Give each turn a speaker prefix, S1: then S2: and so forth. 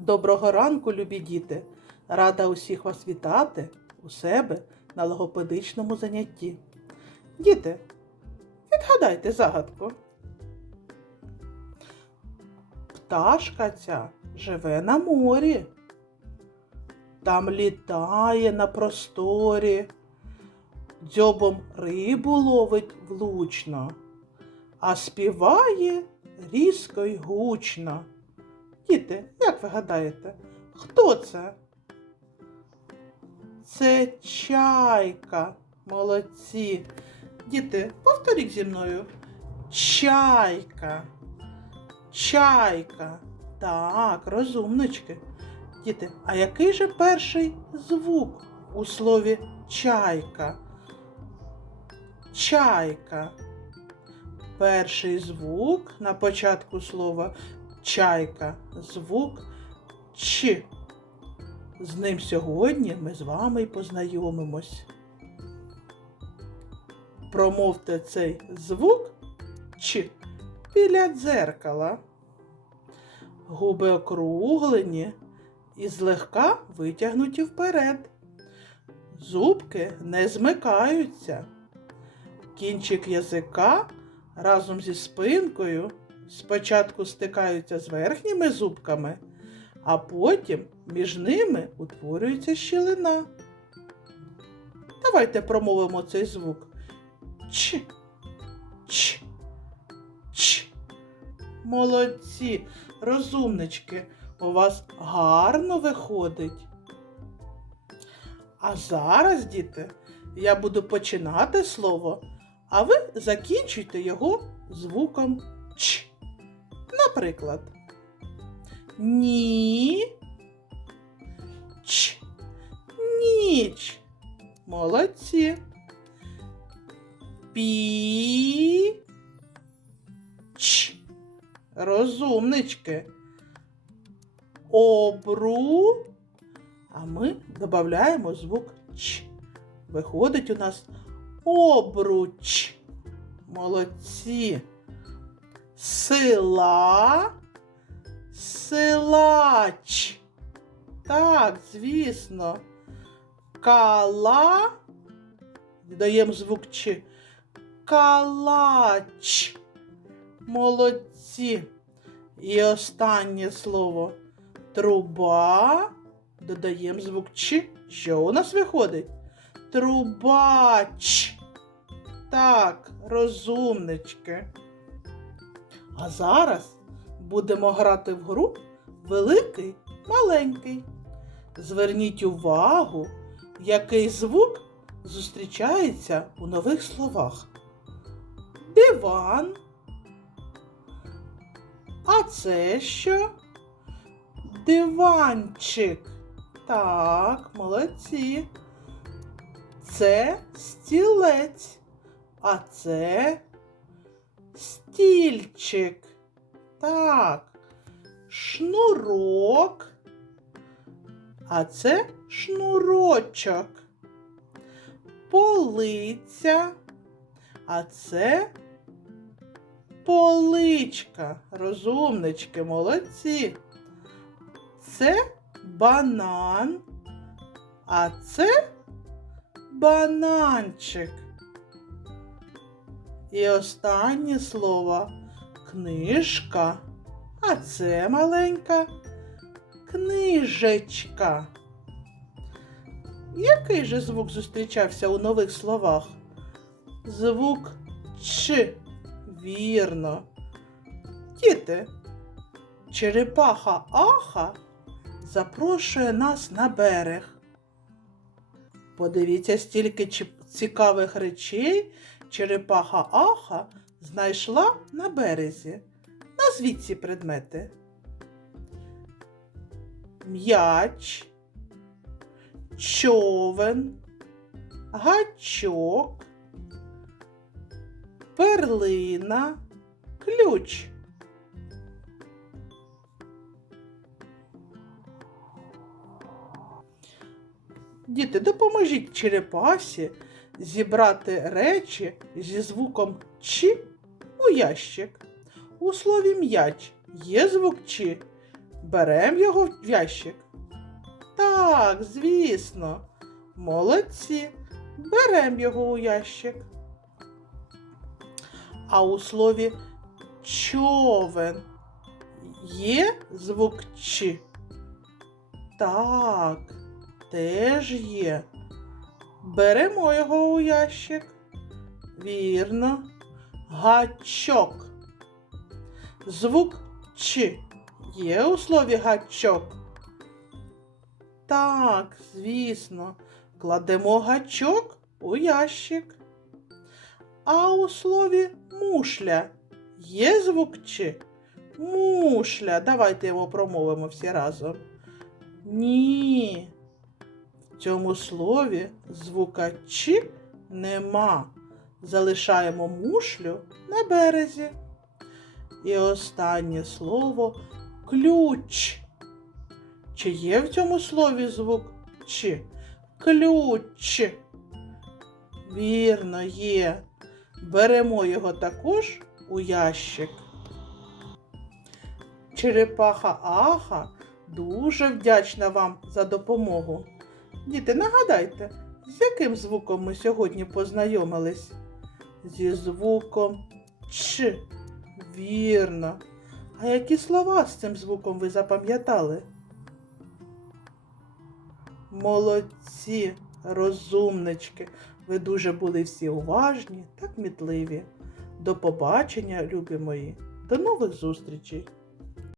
S1: Доброго ранку, любі діти! Рада усіх вас вітати у себе на логопедичному занятті. Діти, відгадайте загадку. Пташка ця живе на морі. Там літає на просторі, дзьобом рибу ловить влучно, а співає різко й гучно. Діти, як ви гадаєте, хто це? Це чайка. Молодці. Діти, повторіть зі мною. Чайка. Чайка. Так, розумнички. Діти, а який же перший звук у слові чайка? Чайка. Перший звук на початку слова чайка. Звук Ч. З ним сьогодні ми з вами познайомимось. Промовте цей звук Ч біля дзеркала. Губи округлені і злегка витягнуті вперед. Зубки не змикаються. Кінчик язика разом зі спинкою спочатку стикаються з верхніми зубками, а потім між ними утворюється щілина. Давайте промовимо цей звук. Ч. Ч. Ч. Молодці, розумнички, у вас гарно виходить. А зараз, діти, я буду починати слово, а ви закінчуйте його звуком Ч. Наприклад, ні. Ч. Ніч. Молодці. Пі. Ч. Розумнички. Обру. А ми додаємо звук Ч. Виходить у нас обруч. Молодці. Сила. Силач. Так, звісно. Кала. Додаємо звук Ч. Калач. Молодці. І останнє слово труба. Додаємо звук Ч. Що у нас виходить? Трубач. Так, розумнички. А зараз будемо грати в гру великий маленький. Зверніть увагу, який звук зустрічається у нових словах. Диван. А це що? Диванчик. Так, молодці. Це стілець. А це стільчик. Так, шнурок. А це шнурочок. Полиця. А це поличка. Розумнички, молодці. Це банан. А це бананчик. І останнє слово книжка. А це маленька книжечка. Який же звук зустрічався у нових словах? Звук Ч. Вірно. Діти, черепаха Аха запрошує нас на берег. Подивіться, стільки цікавих речей черепаха Аха знайшла на березі. Назвіть ці предмети. М'яч, човен, гачок, перлина, ключ. Діти, допоможіть черепасі зібрати речі зі звуком Ч у ящик. У слові м'яч є звук Ч? Берем його в ящик. Так, звісно. Молодці. Берем його у ящик. А у слові човен є звук Ч? Так, теж є. Беремо його у ящик. Вірно. Гачок. Звук Ч є у слові гачок. Так, звісно, кладемо гачок у ящик. А у слові мушля є звук Ч? Мушля. Давайте його промовимо всі разом. Ні. В цьому слові звука Ч нема. Залишаємо мушлю на березі. І останнє слово ключ. Чи є в цьому слові звук Ч? Ключ. Вірно, є. Беремо його також у ящик. Черепаха Аха дуже вдячна вам за допомогу. Діти, нагадайте, з яким звуком ми сьогодні познайомились? Зі звуком Ч. Вірно. А які слова з цим звуком ви запам'ятали? Молодці, розумнички. Ви дуже були всі уважні та кмітливі. До побачення, любі мої. До нових зустрічей!